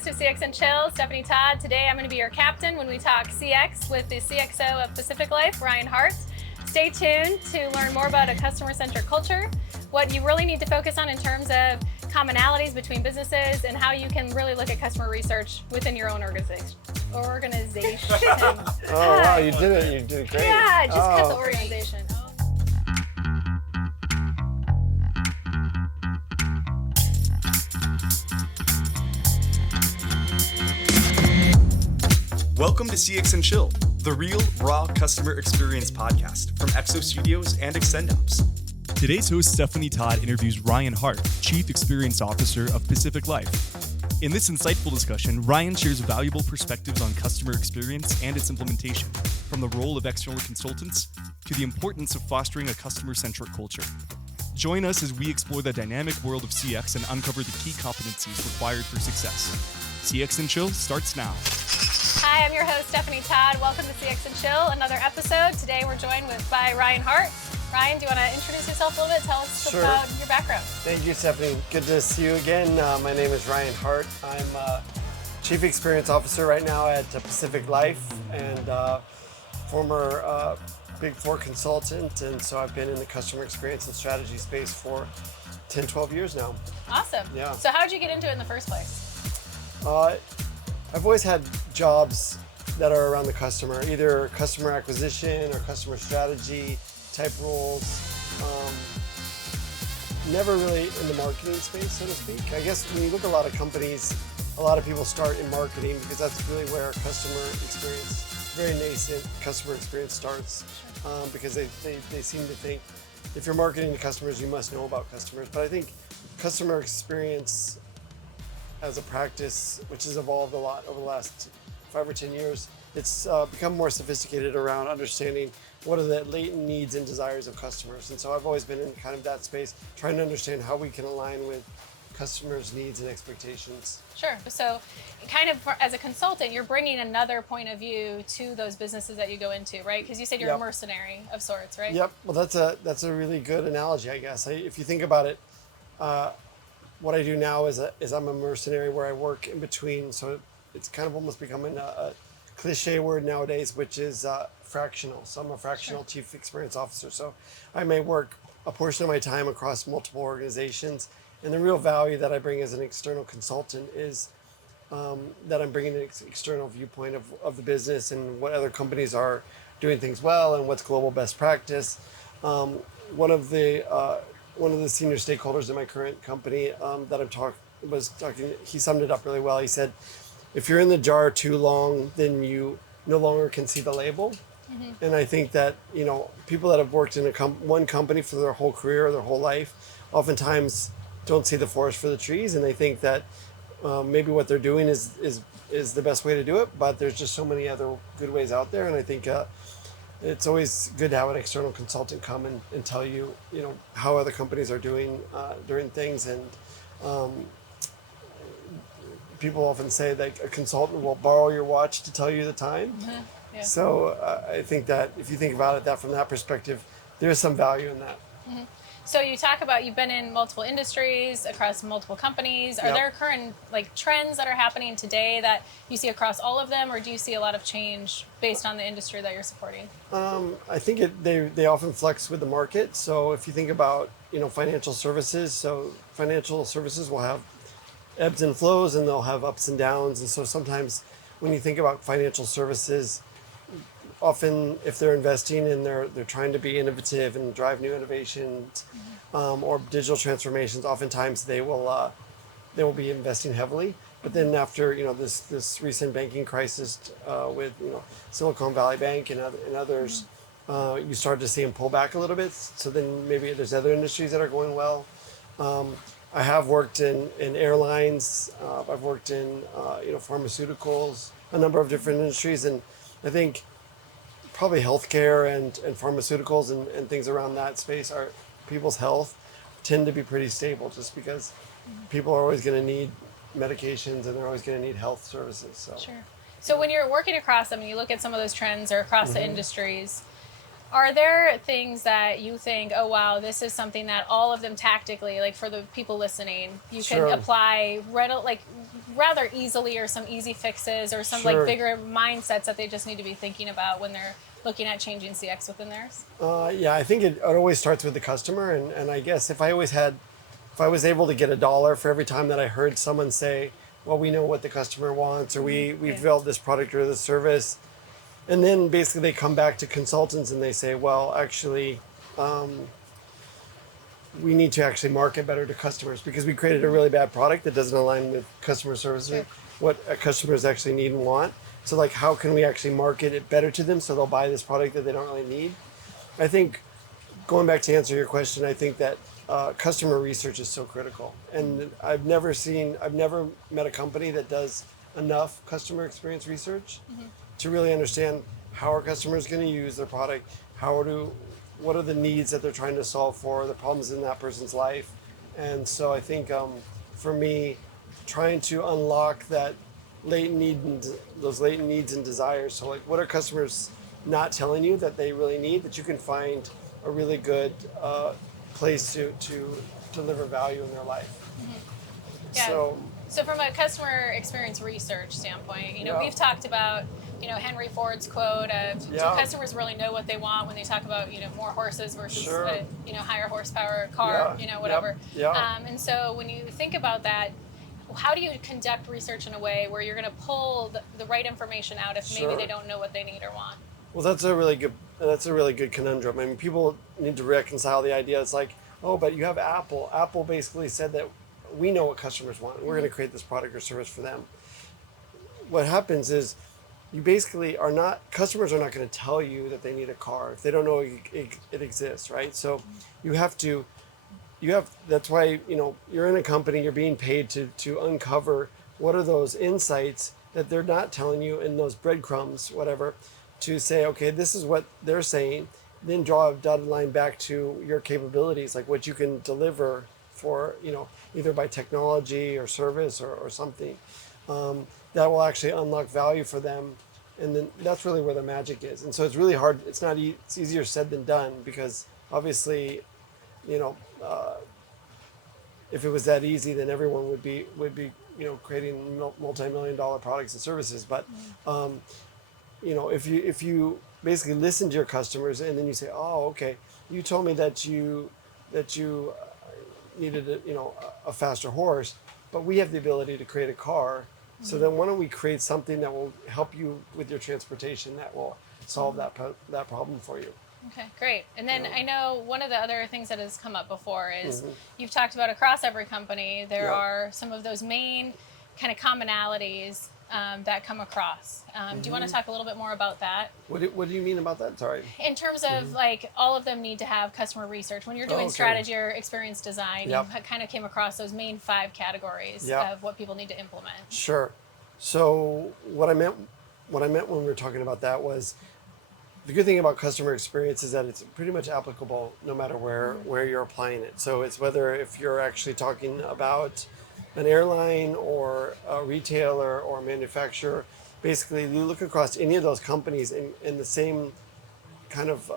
host of CX&Chill, Stephanie Todd. Today I'm going to be your captain when we talk CX with the CXO of Pacific Life, Ryan Hart. Stay tuned to learn more about a customer-centric culture, what you really need to focus on in terms of commonalities between businesses, and how you can really look at customer research within your own organization. Oh, wow, you did it. You did great. Yeah, just cut the organization. Welcome to CX&Chill, the real, raw customer experience podcast from Exo Studios and XtendApps. Today's host, Stephanie Todd, interviews Ryan Hart, Chief Experience Officer of Pacific Life. In this insightful discussion, Ryan shares valuable perspectives on customer experience and its implementation, from the role of external consultants to the importance of fostering a customer-centric culture. Join us as we explore the dynamic world of CX and uncover the key competencies required for success. CX&Chill starts now. Hi, I'm your host, Stephanie Todd. Welcome to CX&Chill, another episode. Today we're joined by Ryan Hart. Ryan, do you want to introduce yourself a little bit? Tell us about your background. Thank you, Stephanie. Good to see you again. My name is Ryan Hart. I'm Chief Experience Officer right now at Pacific Life and former Big Four consultant. And so I've been in the customer experience and strategy space for 10, 12 years now. Awesome. Yeah. So how did you get into it in the first place? I've always had jobs that are around the customer, either customer acquisition or customer strategy type roles. Never really in the marketing space, so to speak. I guess when you look at a lot of companies, a lot of people start in marketing because that's really where customer experience, very nascent customer experience starts, because they seem to think if you're marketing to customers, you must know about customers. But I think customer experience as a practice, which has evolved a lot over the last 5 or 10 years, it's become more sophisticated around understanding what are the latent needs and desires of customers. And so I've always been in kind of that space, trying to understand how we can align with customers' needs and expectations. Sure. So kind of as a consultant, you're bringing another point of view to those businesses that you go into, right? Because you said you're a mercenary of sorts, right? Yep. Well, that's a really good analogy, I guess. If you think about it, what I do now is I'm a mercenary where I work in between. So it's kind of almost becoming a cliche word nowadays, which is fractional. So I'm a fractional Chief Experience Officer. So I may work a portion of my time across multiple organizations. And the real value that I bring as an external consultant is that I'm bringing an external viewpoint of the business and what other companies are doing things well and what's global best practice. One of the senior stakeholders in my current company that was talking, he summed it up really well. He said, if you're in the jar too long, then you no longer can see the label. Mm-hmm. And I think that, people that have worked in one company for their whole career or their whole life, oftentimes don't see the forest for the trees. And they think that maybe what they're doing is the best way to do it, but there's just so many other good ways out there. And I think it's always good to have an external consultant come and tell you, how other companies are doing things. And people often say that a consultant will borrow your watch to tell you the time. Mm-hmm. Yeah. So I think that if you think about it from that perspective, there is some value in that. Mm-hmm. So you talk about you've been in multiple industries across multiple companies. Are there current trends that are happening today that you see across all of them, or do you see a lot of change based on the industry that you're supporting? I think they often flex with the market. So if you think about financial services, so financial services will have ebbs and flows, and they'll have ups and downs. And so sometimes when you think about financial services, often if they're investing and they're trying to be innovative and drive new innovations, or digital transformations, oftentimes they will be investing heavily. But then after this recent banking crisis with Silicon Valley Bank and others, you start to see them pull back a little bit. So then maybe there's other industries that are going well. I have worked in airlines. I've worked in pharmaceuticals, a number of different industries, and I think probably healthcare and pharmaceuticals and things around that space are people's health tend to be pretty stable, just because people are always going to need medications and they're always going to need health services. So. Sure. So when you're working across them and you look at some of those trends or across the industries, are there things that you think, oh, wow, this is something that all of them tactically, for the people listening, you can apply, rather easily, or some easy fixes, or some like Sure. bigger mindsets that they just need to be thinking about when they're looking at changing CX within theirs? Yeah, I think it always starts with the customer, and I guess if I was able to get $1 for every time that I heard someone say, well, we know what the customer wants, or we've Yeah. built this product or this service, and then basically they come back to consultants and they say, well, actually, we need to actually market better to customers because we created a really bad product that doesn't align with customer service, Sure. what customers actually need and want. So like, how can we actually market it better to them so they'll buy this product that they don't really need? I think, going back to answer your question, I think that customer research is so critical. And I've never met a company that does enough customer experience research to really understand how are customers going to use their product, what are the needs that they're trying to solve for, the problems in that person's life. And so I think for me, trying to unlock that those latent needs and desires. So like, what are customers not telling you that they really need, that you can find a really good place to deliver value in their life. Yeah. So So from a customer experience research standpoint, Yeah. we've talked about, Henry Ford's quote of, do Yeah. customers really know what they want when they talk about, more horses versus Sure. a, higher horsepower car, Yeah. whatever. Yep. Yeah. And so when you think about that, how do you conduct research in a way where you're going to pull the right information out if maybe Sure. they don't know what they need or want? Well, that's a really good conundrum. I mean, people need to reconcile the idea. It's like, oh, but you have Apple. Apple basically said that we know what customers want. We're going to create this product or service for them. What happens is you basically customers are not going to tell you that they need a car if they don't know it exists, right? So that's why, you're in a company, you're being paid to uncover what are those insights that they're not telling you in those breadcrumbs, whatever, to say, okay, this is what they're saying, then draw a dotted line back to your capabilities, like what you can deliver for, either by technology or service or something, that will actually unlock value for them. And then that's really where the magic is. And so it's really hard. It's easier said than done, because obviously, if it was that easy, then everyone would be creating multi-million-dollar products and services. But if you basically listen to your customers and then you say, oh, okay, you told me that you needed a faster horse, but we have the ability to create a car. So then why don't we create something that will help you with your transportation, that will solve that problem for you. Okay, great. And then I know one of the other things that has come up before is you've talked about across every company, there Yeah. are some of those main kind of commonalities that come across. Do you want to talk a little bit more about that? What do you mean about that? Sorry. In terms of like all of them need to have customer research. When you're doing okay. strategy or experience design, Yep. you kind of came across those main 5 categories Yep. of what people need to implement. Sure. So what I meant when we were talking about that was, the good thing about customer experience is that it's pretty much applicable no matter where you're applying it. So it's whether if you're actually talking about an airline or a retailer or a manufacturer, basically you look across any of those companies in the same kind of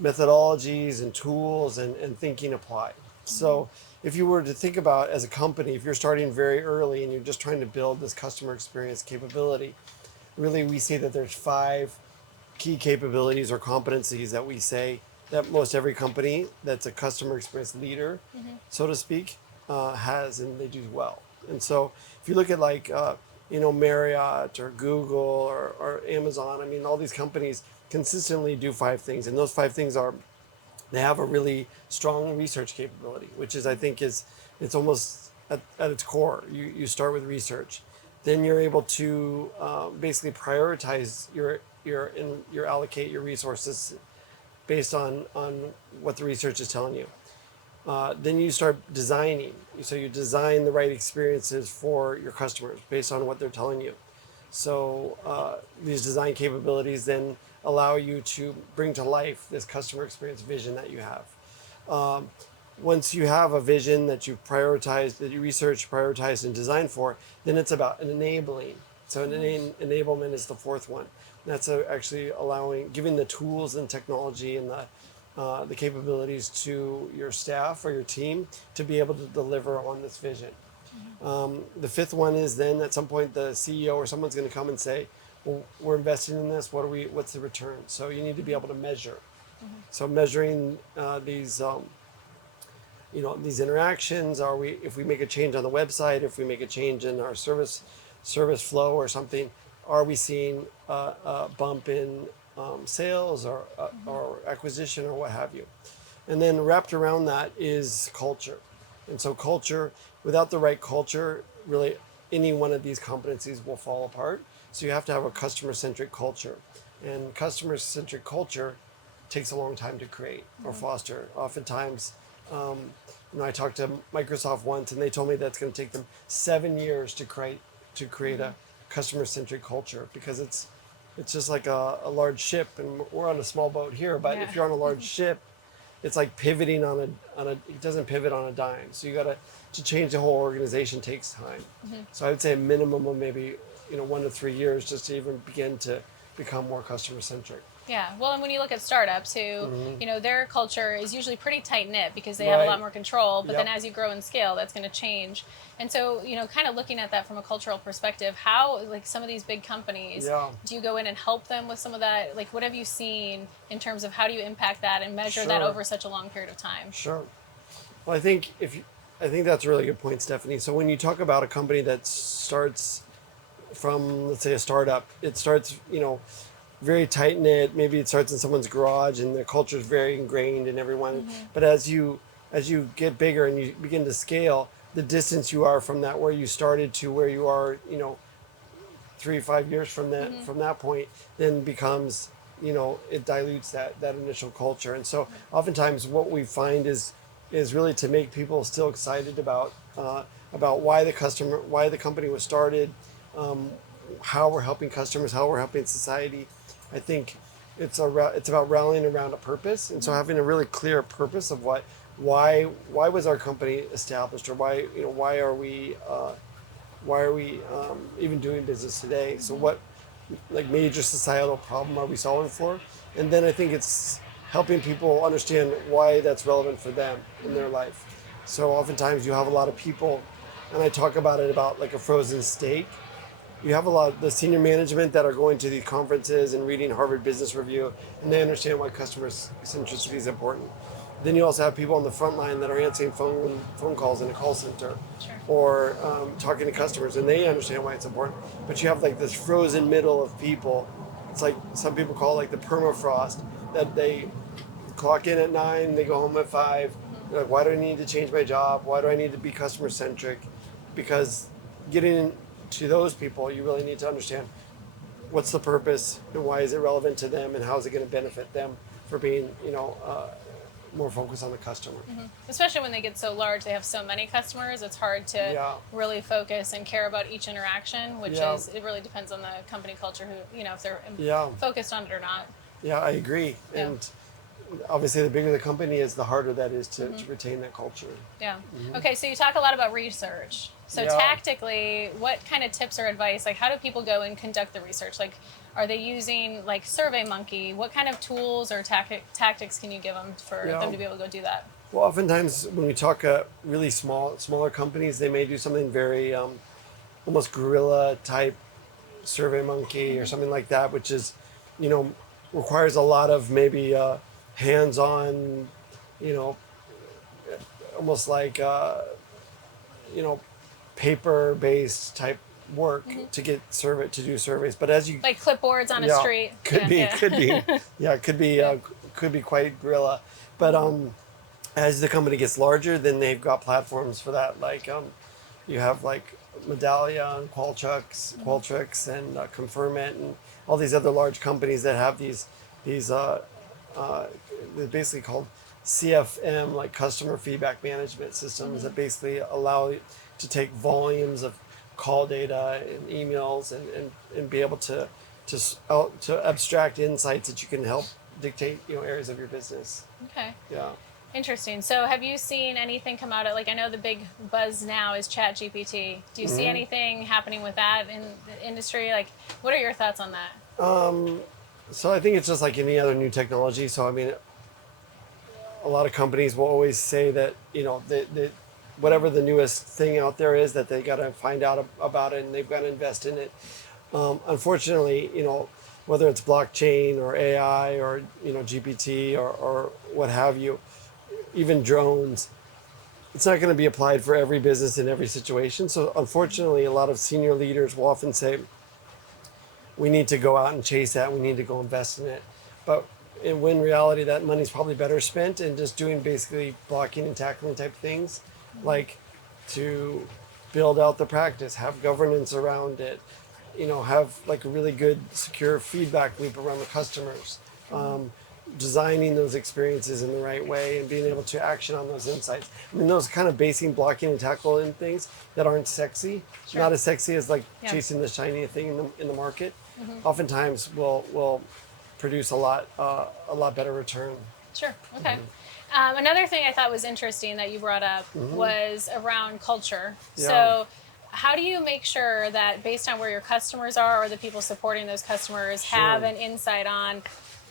methodologies and tools and thinking apply. So if you were to think about, as a company, if you're starting very early and you're just trying to build this customer experience capability, really we see that there's 5 key capabilities or competencies that we say that most every company that's a customer experience leader, so to speak, has, and they do well. And so if you look at like, Marriott or Google or Amazon, I mean, all these companies consistently do 5 things. And those 5 things are, they have a really strong research capability, which is, I think it's almost at its core. You start with research. Then you're able to basically prioritize your allocate your resources based on what the research is telling you. Then you start designing. So you design the right experiences for your customers based on what they're telling you. So these design capabilities then allow you to bring to life this customer experience vision that you have. Once you have a vision that you prioritize, that you research, prioritize, and design for, then it's about an enabling. So enablement is the 4th one. That's actually giving the tools and technology and the capabilities to your staff or your team to be able to deliver on this vision. The fifth one is then at some point the CEO or someone's going to come and say, well, we're investing in this. What's the return? So you need to be able to measure. So measuring these interactions, if we make a change on the website, if we make a change in our service flow or something, are we seeing a bump in sales or acquisition or what have you? And then wrapped around that is culture. And so culture, without the right culture, really any one of these competencies will fall apart. So you have to have a customer-centric culture. And customer-centric culture takes a long time to create or foster. Oftentimes, I talked to Microsoft once and they told me that's going to take them 7 years to create a customer-centric culture, because it's just like a large ship, and we're on a small boat here, but if you're on a large ship, it's like pivoting on a it doesn't pivot on a dime. So you to change the whole organization takes time. So I would say a minimum of maybe 1 to 3 years just to even begin to become more customer-centric. Yeah, well, and when you look at startups who, their culture is usually pretty tight-knit because they have a lot more control, but then as you grow and scale, that's going to change. And so, kind of looking at that from a cultural perspective, how, like some of these big companies, do you go in and help them with some of that? Like, what have you seen in terms of how do you impact that and measure that over such a long period of time? Sure. Well, I think that's a really good point, Stephanie. So when you talk about a company that starts from, let's say, a startup, it starts, very tight knit. Maybe it starts in someone's garage, and the culture is very ingrained in everyone. But as you get bigger and you begin to scale, the distance you are from that where you started to where you are, 3 or 5 years from that point, then becomes, it dilutes that initial culture. And so oftentimes what we find is really to make people still excited about why the company was started, how we're helping customers, how we're helping society. I think it's about rallying around a purpose, and so having a really clear purpose of why was our company established, or why are we even doing business today? So what major societal problem are we solving for? And then I think it's helping people understand why that's relevant for them in their life. So oftentimes you have a lot of people, and I talk about it about like a frozen steak. You have a lot of the senior management that are going to these conferences and reading Harvard Business Review, and they understand why customer centricity is important. Then you also have people on the front line that are answering phone calls in a call center, or talking to customers, and they understand why it's important. But you have like this frozen middle of people. It's like some people call it like the permafrost, that they clock in at 9, they go home at 5. They're like, why do I need to change my job? Why do I need to be customer centric? Because getting to those people, you really need to understand what's the purpose and why is it relevant to them, and how is it going to benefit them for being, more focused on the customer. Especially when they get so large, they have so many customers, it's hard to really focus and care about each interaction, which it really depends on the company culture, who, if they're focused on it or not. Yeah, I agree. And obviously the bigger the company is, the harder that is to retain that culture. Yeah. Okay, so you talk a lot about research. So tactically, what kind of tips or advice, like how do people go and conduct the research? Like, are they using like SurveyMonkey? What kind of tools or tactics can you give them for them to be able to go do that? Well, oftentimes when we talk really smaller companies, they may do something very almost guerrilla type SurveyMonkey or something like that, which is, requires a lot of maybe hands-on, almost like, paper-based type work to do surveys. But as you like clipboards on a street, could be quite guerrilla. But as the company gets larger, then they've got platforms for that. Like you have like Medallia and Qualtrics and Confirmit and all these other large companies that have these they're basically called CFM, like customer feedback management systems, that basically allow you to take volumes of call data and emails and be able to abstract insights that you can help dictate areas of your business. Okay. Yeah. Interesting. So have you seen anything come out of, like, I know the big buzz now is ChatGPT. Do you see anything happening with that in the industry? Like, what are your thoughts on that? So I think it's just like any other new technology. So I mean, a lot of companies will always say that, that whatever the newest thing out there is, that they got to find out about it and they've got to invest in it. Unfortunately, whether it's blockchain or AI or, GPT or what have you, even drones, it's not going to be applied for every business in every situation. So unfortunately, a lot of senior leaders will often say, we need to go out and chase that. We need to go invest in it. But in reality, that money's probably better spent in just doing basically blocking and tackling type things, like to build out the practice, have governance around it, have like a really good secure feedback loop around the customers, designing those experiences in the right way and being able to action on those insights. I mean, those kind of basic blocking and tackling things that aren't sexy, not as sexy as like chasing the shiny thing in the market, oftentimes will produce a lot better return. Sure. Okay. Another thing I thought was interesting that you brought up was around culture. Yeah. So how do you make sure that based on where your customers are or the people supporting those customers have an insight on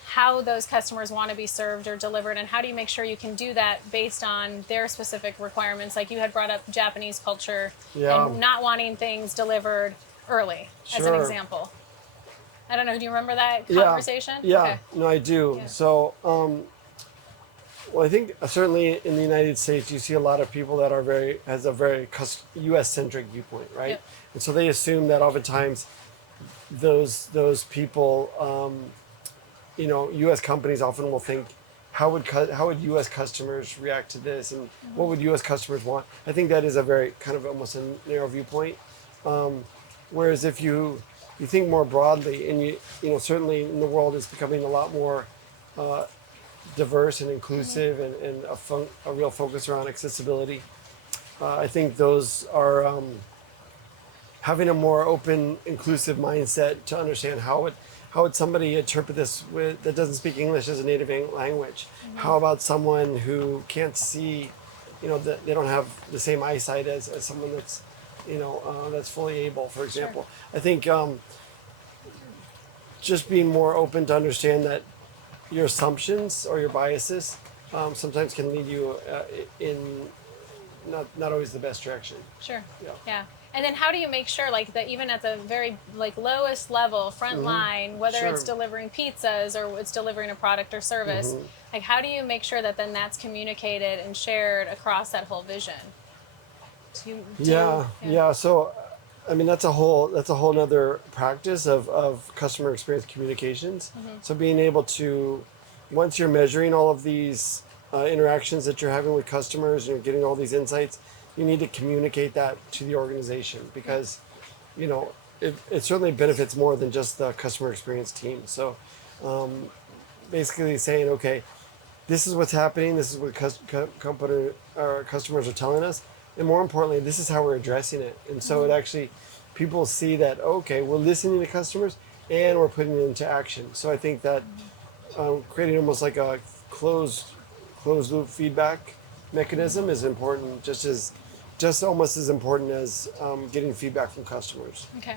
how those customers want to be served or delivered, and how do you make sure you can do that based on their specific requirements? Like you had brought up Japanese culture and not wanting things delivered early as an example. I don't know, do you remember that conversation? Yeah, okay. No, I do. Yeah. So, well, I think certainly in the United States, you see a lot of people that are has a very U.S.-centric viewpoint, right? Yep. And so they assume that oftentimes those people, U.S. companies often will think, how would U.S. customers react to this, and what would U.S. customers want? I think that is a very kind of almost a narrow viewpoint. Whereas if you think more broadly, and certainly in the world is becoming a lot more diverse and inclusive, and a real focus around accessibility. I think those are having a more open, inclusive mindset to understand how would somebody interpret this that doesn't speak English as a native language. How about someone who can't see, that they don't have the same eyesight as someone that's that's fully able, for example. Sure. I think just being more open to understand that your assumptions or your biases sometimes can lead you in not always the best direction. Sure. Yeah. And then how do you make sure that even at the very lowest level, front line, whether it's delivering pizzas or it's delivering a product or service, how do you make sure that then that's communicated and shared across that whole vision? So, I mean, that's a whole nother practice of customer experience communications. So being able to, once you're measuring all of these interactions that you're having with customers and you're getting all these insights, you need to communicate that to the organization, because, it certainly benefits more than just the customer experience team. So basically saying, okay, this is what's happening, this is what customers are telling us, and more importantly, this is how we're addressing it. And so it actually, people see that, okay, we're listening to customers and we're putting it into action. So I think that creating almost like a closed loop feedback mechanism is important, just almost as important as getting feedback from customers. Okay.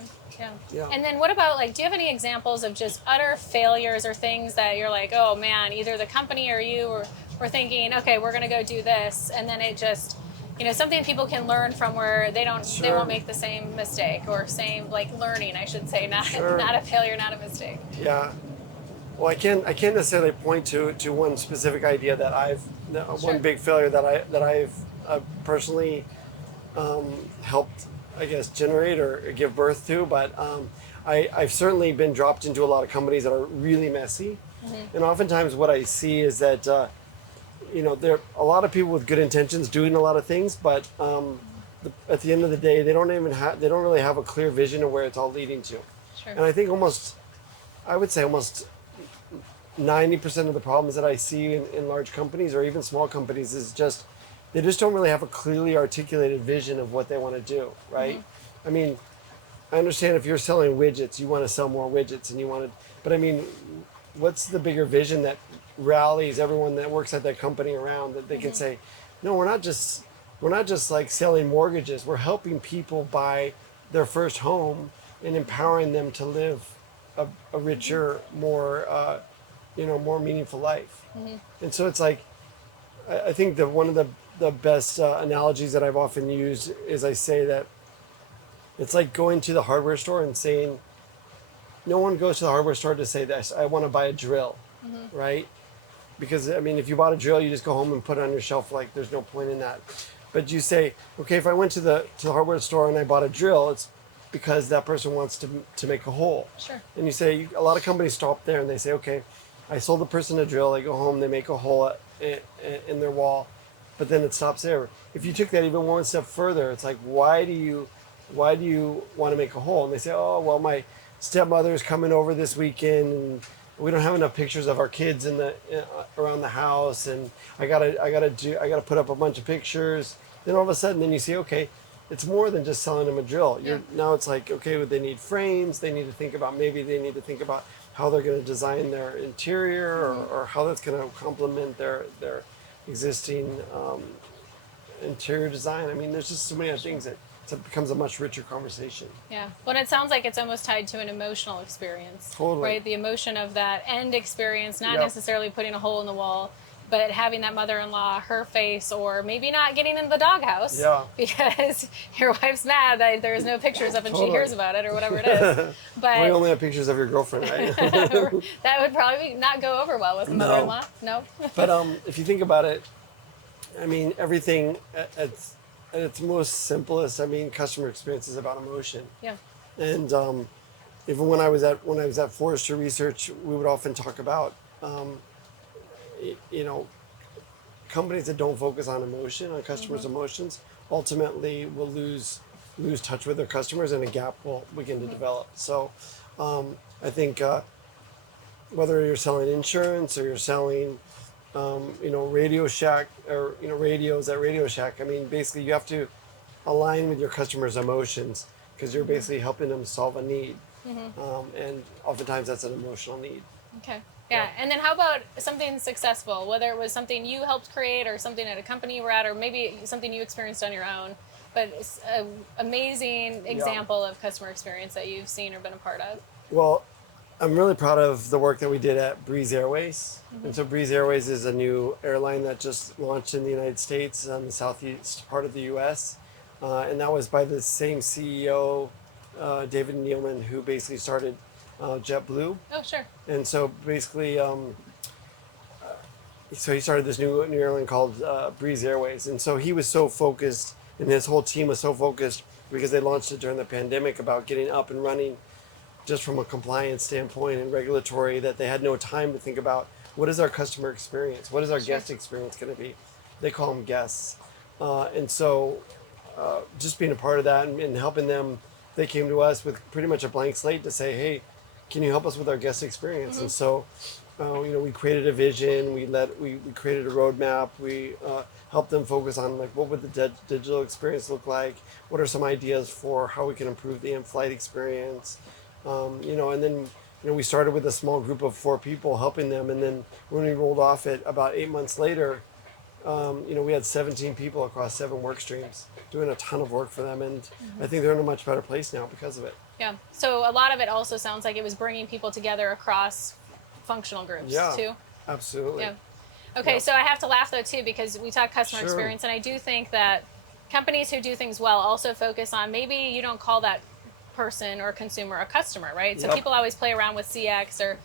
Yeah. And then what about do you have any examples of just utter failures or things that you're like, oh man, either the company or you were thinking, okay, we're going to go do this, and then it just, something people can learn from where they won't make the same mistake, or same learning, I should say, not a failure, not a mistake. Yeah. Well, I can't necessarily point to one specific idea that one big failure that I've personally helped, I guess, generate or give birth to, but I've certainly been dropped into a lot of companies that are really messy, and oftentimes what I see is that there are a lot of people with good intentions doing a lot of things, but at the end of the day, they don't really have a clear vision of where it's all leading to. Sure. And I think I would say almost 90% of the problems that I see in large companies or even small companies is just, they just don't really have a clearly articulated vision of what they want to do, right? I mean, I understand if you're selling widgets, you want to sell more widgets but I mean, what's the bigger vision that rallies everyone that works at that company around, that they can say, no, we're not just selling mortgages, we're helping people buy their first home and empowering them to live a richer, more more meaningful life. And so it's I think that one of the best analogies that I've often used is I say that it's like going to the hardware store and saying, no one goes to the hardware store to say this, I want to buy a drill, right? Because, I mean, if you bought a drill, you just go home and put it on your shelf, like there's no point in that. But you say, okay, if I went to the hardware store and I bought a drill, it's because that person wants to make a hole. Sure. And you say, a lot of companies stop there and they say, okay, I sold the person a drill, they go home, they make a hole in their wall, but then it stops there. If you took that even one step further, it's like, why do you want to make a hole? And they say, oh, well, my stepmother's coming over this weekend and we don't have enough pictures of our kids around the house, and I gotta put up a bunch of pictures. Then all of a sudden, then you see, okay, it's more than just selling them a drill. Now it's like, okay, well, they need frames. They need to think about how they're going to design their interior, or how that's going to complement their existing interior design. I mean, there's just so many other things that it becomes a much richer conversation. Yeah. Well, it sounds like it's almost tied to an emotional experience. Totally. Right? The emotion of that end experience, not necessarily putting a hole in the wall, but having that mother-in-law, her face, or maybe not getting in the doghouse because your wife's mad that there's no pictures of and she hears about it or whatever it is. But we only have pictures of your girlfriend, right? that would probably not go over well with the mother-in-law. No. But if you think about it, I mean, everything at its most simplest, I mean, customer experience is about emotion. Yeah. And even when I was at Forrester Research, we would often talk about, companies that don't focus on emotion, on customers' emotions, ultimately will lose touch with their customers, and a gap will begin to develop. So, I think whether you're selling insurance or you're selling Radio Shack or radios at Radio Shack, I mean, basically you have to align with your customers' emotions because you're basically helping them solve a need, and oftentimes that's an emotional need. Okay. Yeah. And then how about something successful, whether it was something you helped create or something at a company you were at, or maybe something you experienced on your own, but it's an amazing example of customer experience that you've seen or been a part of? Well, I'm really proud of the work that we did at Breeze Airways. And so Breeze Airways is a new airline that just launched in the United States on the southeast part of the U.S. And that was by the same CEO, David Nealman, who basically started JetBlue. Oh, sure. And so basically, so he started this new airline called Breeze Airways. And so he was so focused, and his whole team was so focused because they launched it during the pandemic, about getting up and running just from a compliance standpoint and regulatory, that they had no time to think about what is our customer experience? What is our guest experience going to be? They call them guests. And so just being a part of that and helping them, they came to us with pretty much a blank slate to say, hey, can you help us with our guest experience? And so, we created a vision, we created a roadmap, we helped them focus on like, what would the digital experience look like? What are some ideas for how we can improve the in-flight experience? And then, we started with a small group of 4 people helping them. And then when we rolled off it about 8 months later, we had 17 people across 7 work streams doing a ton of work for them. And I think they're in a much better place now because of it. Yeah. So a lot of it also sounds like it was bringing people together across functional groups too. Absolutely. Yeah. Okay. So I have to laugh though too, because we talk customer experience, and I do think that companies who do things well also focus on, maybe you don't call that person or consumer a customer, right? So people always play around with CX or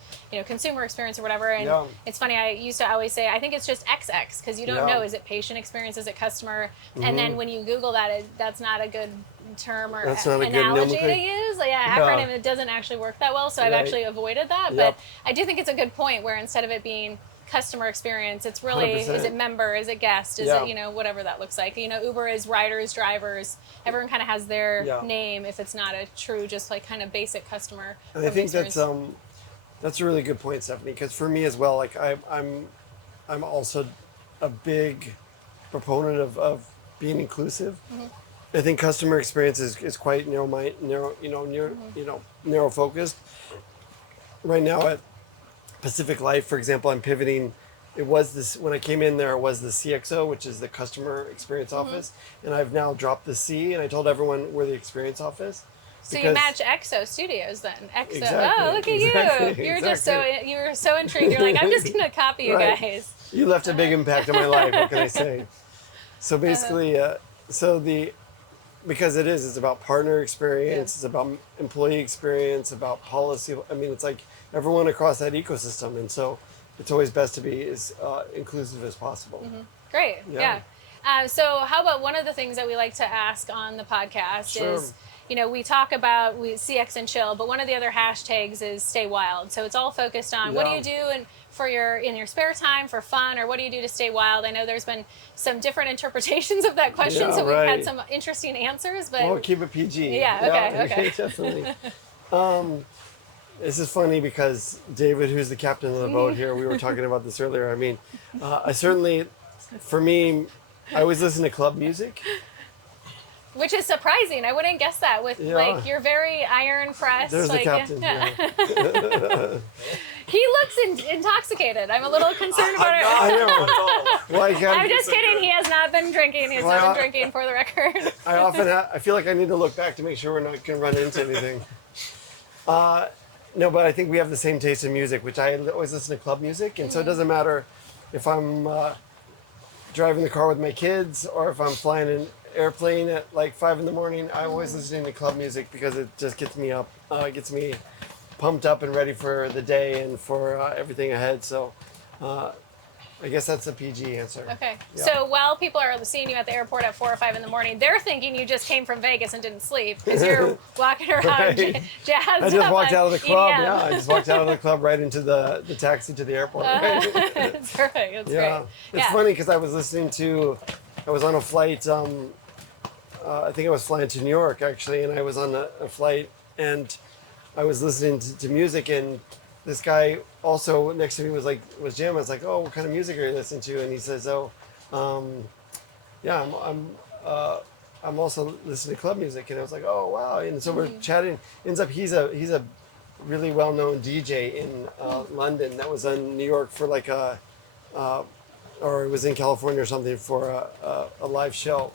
consumer experience or whatever, and it's funny, I used to always say I think it's just XX, because you don't know, is it patient experience, is it customer, and then when you Google that, that's not a good term or analogy to use, acronym, it doesn't actually work that well, so I've actually avoided that. But I do think it's a good point where instead of it being customer experience, it's really 100%. Is it member, is it guest, is it whatever that looks like. Uber is riders, drivers, everyone kind of has their name if it's not a true just like kind of basic customer. And I think that's a really good point, Stephanie, because for me as well, like I'm also a big proponent of being inclusive. I think customer experience is quite narrow focused. Right now at Pacific Life, for example, I'm pivoting. It was this, when I came in there, it was the CXO, which is the customer experience office. And I've now dropped the C, and I told everyone we're the experience office. So you match EXO Studios then. EXO. Exactly, oh, look at you. You're just you were so intrigued. You're like, I'm just going to copy you guys. You left a big impact on my life. What can I say? So basically, because it's about partner experience, it's about employee experience, about policy. I mean, it's like everyone across that ecosystem, and so it's always best to be as inclusive as possible. Great. Yeah. So how about one of the things that we like to ask on the podcast is, we talk about CX&Chill, but one of the other hashtags is stay wild. So it's all focused on what do you do in your spare time for fun, or what do you do to stay wild? I know there's been some different interpretations of that question, so we've had some interesting answers. But we'll keep it PG. Yeah. Okay. Definitely. This is funny because David, who's the captain of the boat here, we were talking about this earlier. I mean, for me, I always listen to club music. Which is surprising. I wouldn't guess that with you're very iron pressed. There's the captain. He looks intoxicated. I'm a little concerned about it. I know. I'm just kidding. He has not been drinking. He has not been drinking, for the record. I feel like I need to look back to make sure we're not going to run into anything. No, but I think we have the same taste in music, which I always listen to club music. And so it doesn't matter if I'm driving the car with my kids or if I'm flying an airplane at like 5 a.m. I'm always listening to club music because it just gets me up, gets me pumped up and ready for the day and for everything ahead. So I guess that's a PG answer. Okay. Yeah. So while people are seeing you at the airport at 4 or 5 a.m, they're thinking you just came from Vegas and didn't sleep because you're walking around jazzed I just walked out of the club. EDM. I just walked out of the club right into the taxi to the airport. It's perfect. It's great. It's funny because I was on a flight, I think I was flying to New York actually, and I was on a flight and I was listening to music, and this guy also next to me was jamming. I was like, oh, what kind of music are you listening to? And he says, I'm also listening to club music. And I was like, oh, wow. And so we're chatting. Ends up, he's a really well-known DJ in London that was in New York for or it was in California or something for a live show.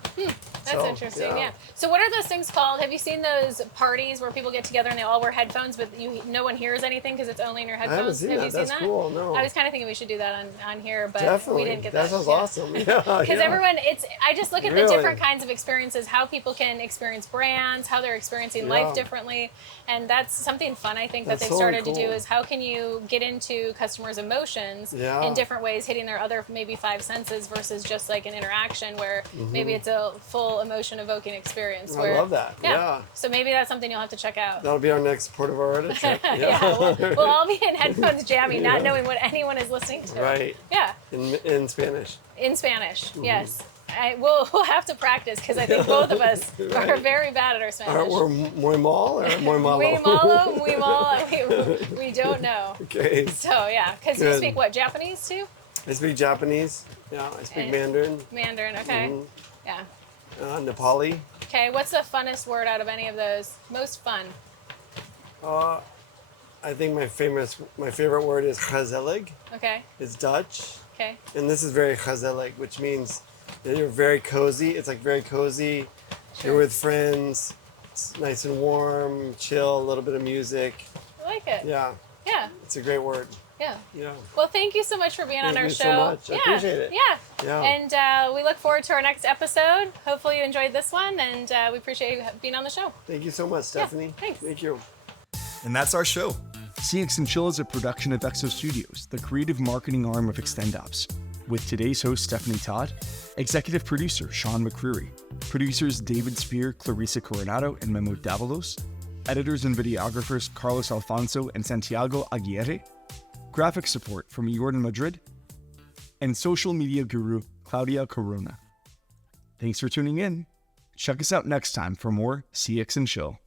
That's interesting, yeah. So what are those things called? Have you seen those parties where people get together and they all wear headphones, but no one hears anything because it's only in your headphones? I haven't seen Have that. you seen That's that? Cool. No. I was kind of thinking we should do that on here, but Definitely. we didn't get that. That sounds awesome. Because everyone, I just look at the different kinds of experiences, how people can experience brands, how they're experiencing life differently, and that's something fun I think that they've started to do is how can you get into customers' emotions in different ways, hitting their other maybe 5 senses versus just like an interaction where maybe it's a full emotion evoking experience. I love that. Yeah. So maybe that's something you'll have to check out. That'll be our next port of our edit trip. We'll all be in headphones jamming, not knowing what anyone is listening to. Right. Yeah. In Spanish. In Spanish, yes. We'll have to practice because I think both of us are very bad at our Spanish. We're muy mal or muy malo? Muy malo, muy mal. We don't know. Okay. So yeah, because you speak what, Japanese too? I speak Japanese. Yeah, I speak Mandarin. Mandarin, okay. Yeah. Nepali. Okay, what's the funnest word out of any of those? Most fun. I think my favorite word is gezellig. Okay. It's Dutch. Okay. And this is very gezellig, which means that you're very cozy. It's like very cozy. Sure. You're with friends. It's nice and warm, chill, a little bit of music. I like it. Yeah. Yeah. It's a great word. Yeah. Yeah. Well, thank you so much for being on our show. Thank you so much. I appreciate it. Yeah. And we look forward to our next episode. Hopefully you enjoyed this one, and we appreciate you being on the show. Thank you so much, Stephanie. Yeah, thanks. Thank you. And that's our show. CX&Chill is a production of Exo Studios, the creative marketing arm of ExtendOps, with today's host, Stephanie Todd, executive producer, Sean McCreary, producers David Spear, Clarissa Coronado, and Memo Davalos, editors and videographers Carlos Alfonso and Santiago Aguirre, graphic support from Jordan Madrid, and social media guru Claudia Corona. Thanks for tuning in. Check us out next time for more CX&Chill.